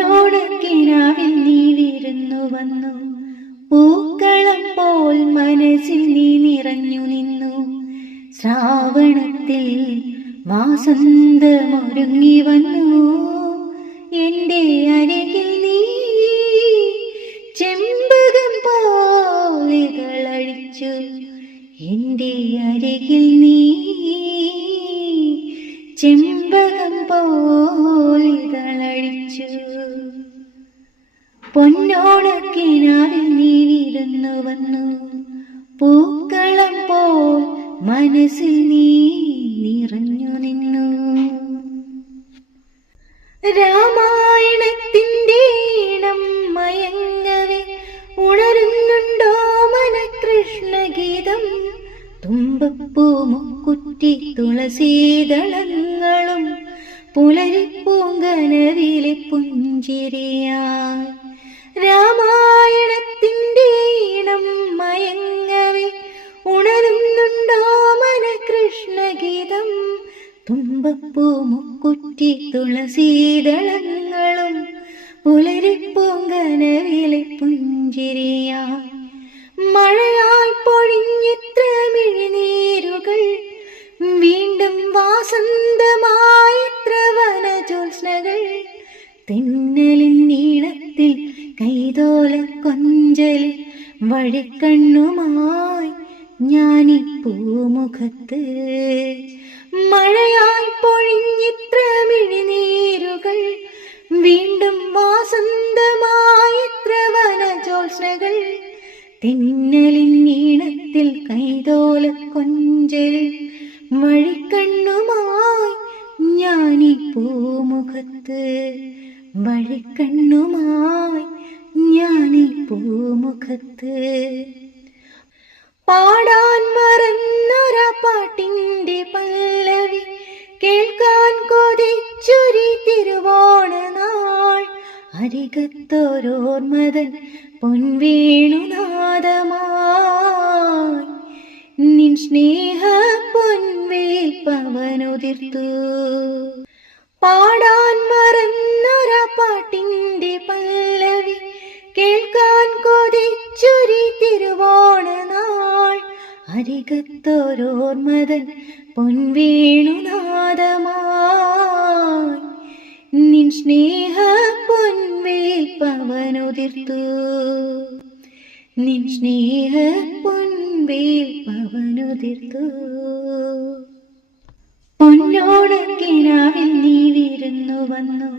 പൊന്നോണക്കിനാവിൽ നീ വിരുന്നു വന്നു, പൂക്കളം പോൽ മനസ്സിൽ നീ നിറഞ്ഞു നിന്നു. ശ്രാവണത്തിൽ വാസന്തമൊരുങ്ങി വന്നു, എൻ്റെ അരികിൽ നീ ചെമ്പകം പോലെകളഴിച്ചു. എൻ്റെ അരികിൽ നീ ചെമ്പകം പോലെകളഴിച്ചു. പൊന്നോണക്കിനാവിൽ നീ വിരുന്നു വന്നു, പൂക്കളം പോൽ മനസ്സിൽ നീ നിറഞ്ഞു നിന്നു. രാമായണത്തിൻ്റെ ഈണം മയങ്ങവേ ഉണരുന്നുണ്ടോ മനകൃഷ്ണഗീതം? തുമ്പപ്പൂ മുക്കുറ്റി തുളസീദളങ്ങളും പുലരിപ്പൂങ്കനവിലെ പുഞ്ചിരിയായി. രാമായണത്തിൻ്റെ ഈണം മയങ്ങവേ ഉണരുന്നുണ്ടോ മനകൃഷ്ണഗീതം? തുമ്പപ്പൂ മുക്കുറ്റി തുളസീദളങ്ങളും പുലരിപ്പൂങ്കനവിലെ പുഞ്ചിരിയായി. മഴയായി പൊഴിഞ്ഞിത്ര മിഴിനീരുകൾ, വീണ്ടും വാസന്തമായിത്ര വനജോത്സ്നകൾ. തെന്നലിൻ നീളത്തിൽ കൈതോല കൊഞ്ചലിൽ വഴിക്കണ്ണുമായി ഞാനീ പൂമുഖത്ത്. മഴയായി പൊഴിഞ്ഞിത്ര മിഴിനീരുകൾ, വീണ്ടും വാസന്തമായിത്ര വനജോത്സ്നകൾ. തെന്നലിൻ നീളത്തിൽ കൈതോല കൊഞ്ചലിൽ വഴിക്കണ്ണുമായി ഞാനീ പൂമുഖത്ത്. വഴിക്കണ്ണുമായി ഞാനീ പൂമുഖത്ത്. പാടാൻ മറന്നൊരാ പാട്ടിൻ്റെ പല്ലവി കേൾക്കാൻ കൊതിച്ചൊരു തിരുവോണനാൾ. അരികത്തോരോർമതൻ പൊൻവേണുനാദമായി നിൻ സ്നേഹ പൊൻവേൽ പവനുതിർത്തു. പാടാൻ മറന്നൊരാ പാട്ടിൻ്റെ പല്ലവി കേൾക്കാൻ കൊതിച്ചൊരു തിരുവോണനാൾ. അരികത്തോരോർമതൻ പൊൻവേണുനാദമായി നിൻ സ്നേഹ പൊൻവേൽ പവനുതിർത്തു. നിൻ സ്നേഹ പൊൻവേൽ പവനുതിർത്തു. പൊന്നോണക്കിനാവിൽ നീ വിരുന്നു വന്നു,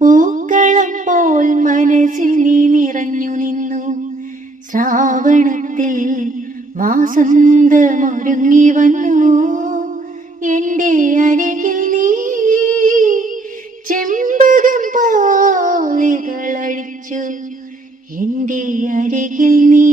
പൂക്കളം പോൽ മനസ്സിൽ നീ നിറഞ്ഞു നിന്നു. ശ്രാവണത്തിൽ വാസന്തമൊരുങ്ങി വന്നു, എൻ്റെ അരികിൽ നീ ചെമ്പകം പോലെകളഴിച്ചു. എൻ്റെ അരികിൽ നീ